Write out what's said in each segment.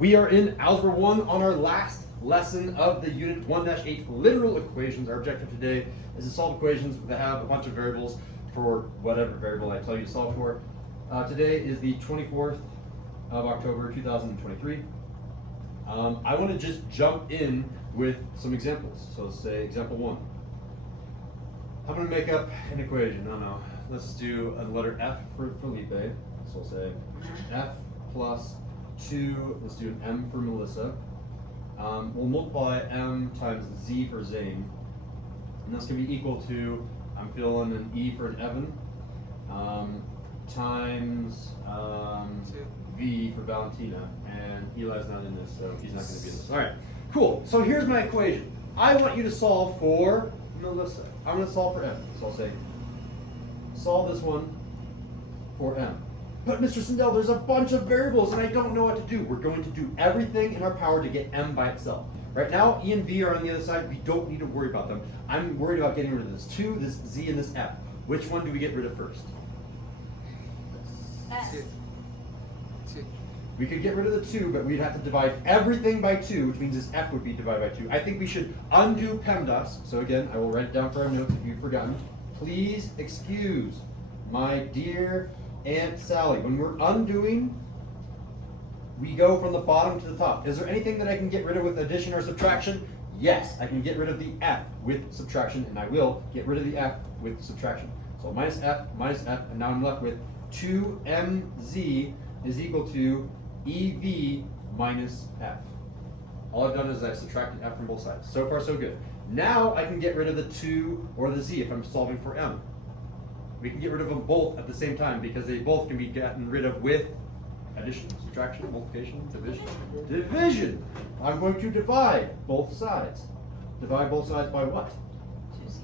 We are in Algebra 1 on our last lesson of the Unit 1-8 literal equations. Our objective today is to solve equations that have a bunch of variables for whatever variable I tell you to solve for. Today is the 24th of October 2023. I want to just jump in with some examples. So let's say example 1. I'm going to make up an equation. No. Let's do a letter F for Felipe. So we'll say F plus 2, let's do an M for Melissa. We'll multiply M times Z for Zane. And that's going to be equal to, I'm filling an E for an Evan, times V for Valentina. And Eli's not in this, so he's not going to be in this. All right, cool. So here's my equation. I want you to solve for Melissa. I'm going to solve for M. So I'll say, solve this one for M. But Mr. Sindel, there's a bunch of variables and I don't know what to do. We're going to do everything in our power to get M by itself. Right now, E and V are on the other side. We don't need to worry about them. I'm worried about getting rid of this 2, this Z, and this F. Which one do we get rid of first? S. 2. We could get rid of the 2, but we'd have to divide everything by 2, which means this F would be divided by 2. I think we should undo PEMDAS. So again, I will write it down for our notes if you've forgotten. Please excuse my dear Aunt Sally. When we're undoing, we go from the bottom to the top. Is there anything that I can get rid of with addition or subtraction? Yes, I can get rid of the F with subtraction, and I will get rid of the F with subtraction. So minus F, and now I'm left with 2mz is equal to EV minus F. All I've done is I've subtracted F from both sides. So far, so good. Now I can get rid of the 2 or the Z if I'm solving for M. We can get rid of them both at the same time because they both can be gotten rid of with addition, subtraction, multiplication, division. Division! I'm going to divide both sides. Divide both sides by what? 2Z.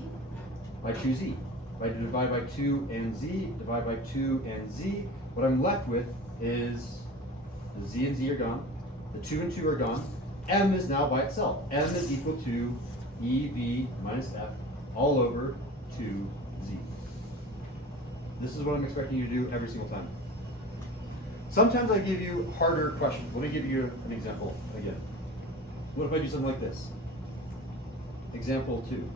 By 2Z. If I divide by 2 and Z, divide by 2 and Z, what I'm left with is the Z and Z are gone, the 2 and 2 are gone, M is now by itself. M is equal to EV minus F all over 2Z. This is what I'm expecting you to do every single time. Sometimes I give you harder questions. Let me give you an example again. What if I do something like this? Example 2.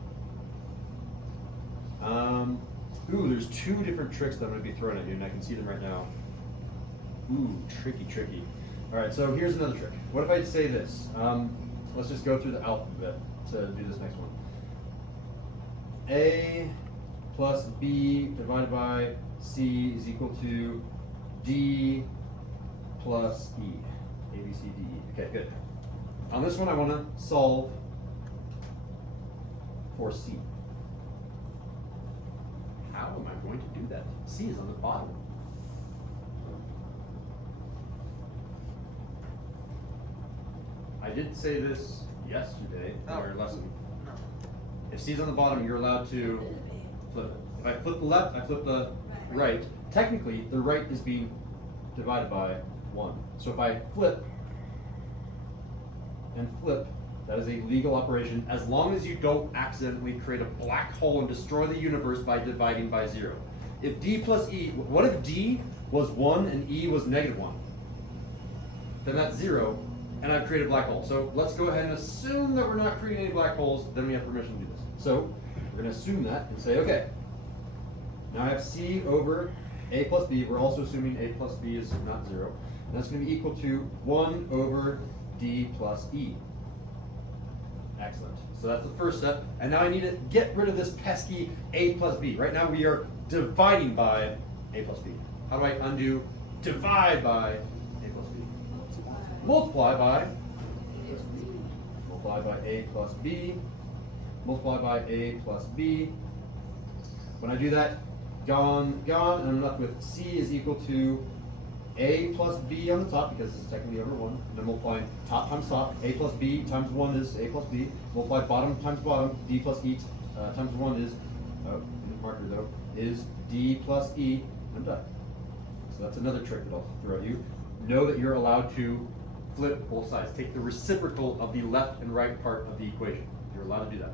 There's 2 different tricks that I'm going to be throwing at you, and I can see them right now. Tricky. All right, so here's another trick. What if I say this? Let's just go through the alphabet to do this next one. A plus B divided by C is equal to D plus E. A, B, C, D, E. Okay, good. On this one, I want to solve for C. How am I going to do that? C is on the bottom. I did say this yesterday in our lesson. No. If C is on the bottom, you're allowed to flip it. If I flip the left, I flip the right. Technically, the right is being divided by 1. So if I flip and flip, that is a legal operation as long as you don't accidentally create a black hole and destroy the universe by dividing by 0. If D plus E, what if D was 1 and E was -1? Then that's 0, and I've created a black hole. So let's go ahead and assume that we're not creating any black holes, then we have permission to do this. So we're going to assume that and say, okay, now I have C over A plus B. We're also assuming A plus B is not 0. And that's going to be equal to 1 over D plus E. Excellent. So that's the first step. And now I need to get rid of this pesky A plus B. Right now we are dividing by A plus B. How do I undo divide by A plus B? Multiply by A plus B. Multiply by A plus B. When I do that, gone, and I'm left with C is equal to A plus B on the top, because this is technically over 1. And then multiplying top times top, A plus B times 1 is A plus B. Multiply bottom times bottom, D plus E times 1 is, marker though, is D plus E. I'm done. So that's another trick that I'll throw at you. Know that you're allowed to flip both sides. Take the reciprocal of the left and right part of the equation. You're allowed to do that.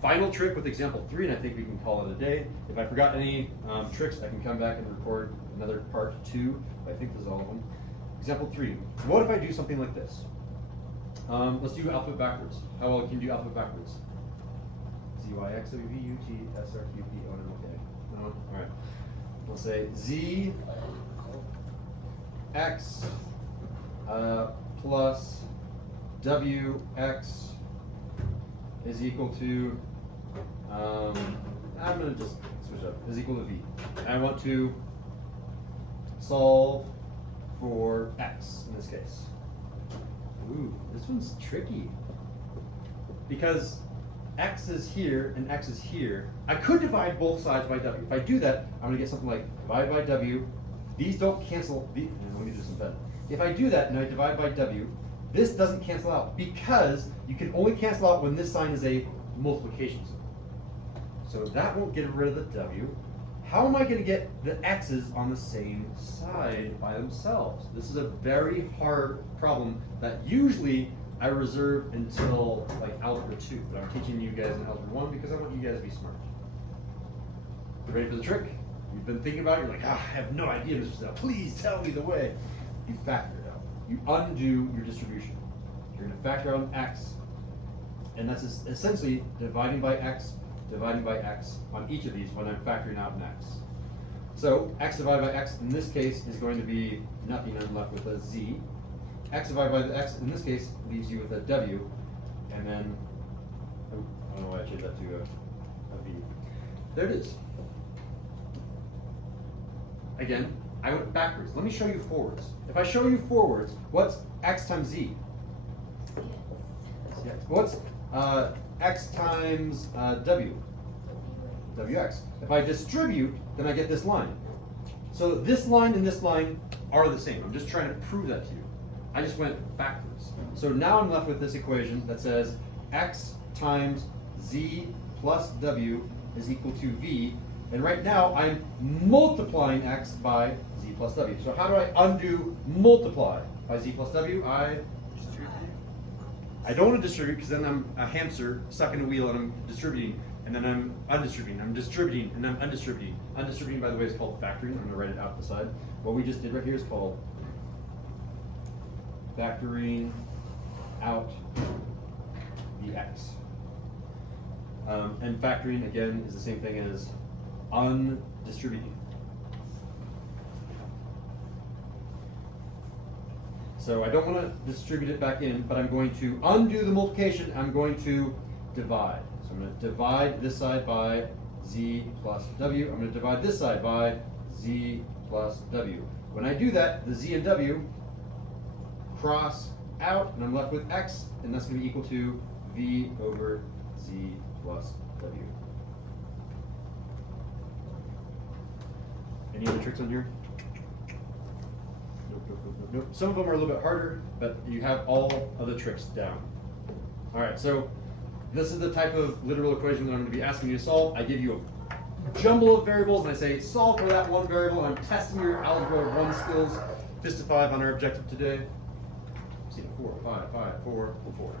Final trick with example 3, and I think we can call it a day. If I forgot any tricks, I can come back and record another part 2. I think this is all of them. example 3. What if I do something like this? Let's do alphabet backwards. How well can you do alphabet backwards? Z, Y, X, W, V, U, T, S, R, Q, P, O, N, O, K. No? Alright. We'll say Z, X, plus W, X is equal to, I'm going to just switch up, is equal to V. I want to solve for X in this case. Ooh, this one's tricky. Because X is here and X is here. I could divide both sides by W. If I do that, I'm going to get something like divide by W. These don't cancel. Let me do some better. If I do that and I divide by W, this doesn't cancel out because you can only cancel out when this sign is a multiplication sign. So that won't get rid of the W. How am I going to get the X's on the same side by themselves? This is a very hard problem that usually I reserve until like Algebra 2, but I'm teaching you guys in Algebra 1 because I want you guys to be smart. Ready for the trick? You've been thinking about it, you're like, I have no idea, Mr. Snell. Please tell me the way. You factor it out. You undo your distribution. You're going to factor out X, and that's essentially dividing by X on each of these when I'm factoring out an X. So X divided by X in this case is going to be nothing. I'm left with a Z. X divided by the X in this case leaves you with a W, and then, I don't know why I changed that to a V. There it is. Again, I went backwards. Let me show you forwards. If I show you forwards, what's X times Z? Yes. What's X times W? WX. If I distribute, then I get this line. So this line and this line are the same. I'm just trying to prove that to you. I just went backwards. So now I'm left with this equation that says X times Z plus W is equal to V. And right now I'm multiplying X by Z plus W. So how do I undo multiply by Z plus W? I don't want to distribute because then I'm a hamster stuck in a wheel and I'm distributing, and then I'm undistributing, I'm distributing, and I'm undistributing. Undistributing, by the way, is called factoring. I'm going to write it out the side. What we just did right here is called factoring out the X. And factoring, again, is the same thing as undistributing. So I don't want to distribute it back in, but I'm going to undo the multiplication. I'm going to divide. So I'm going to divide this side by Z plus W. I'm going to divide this side by Z plus W. When I do that, the Z and W cross out, and I'm left with X, and that's going to be equal to V over Z plus W. Any other tricks on here? Nope. Some of them are a little bit harder, but you have all of the tricks down. All right, so this is the type of literal equation that I'm going to be asking you to solve. I give you a jumble of variables, and I say solve for that one variable. I'm testing your Algebra 1 skills. Fist of 5 on our objective today. See, 4, 5, 5, 4, 4.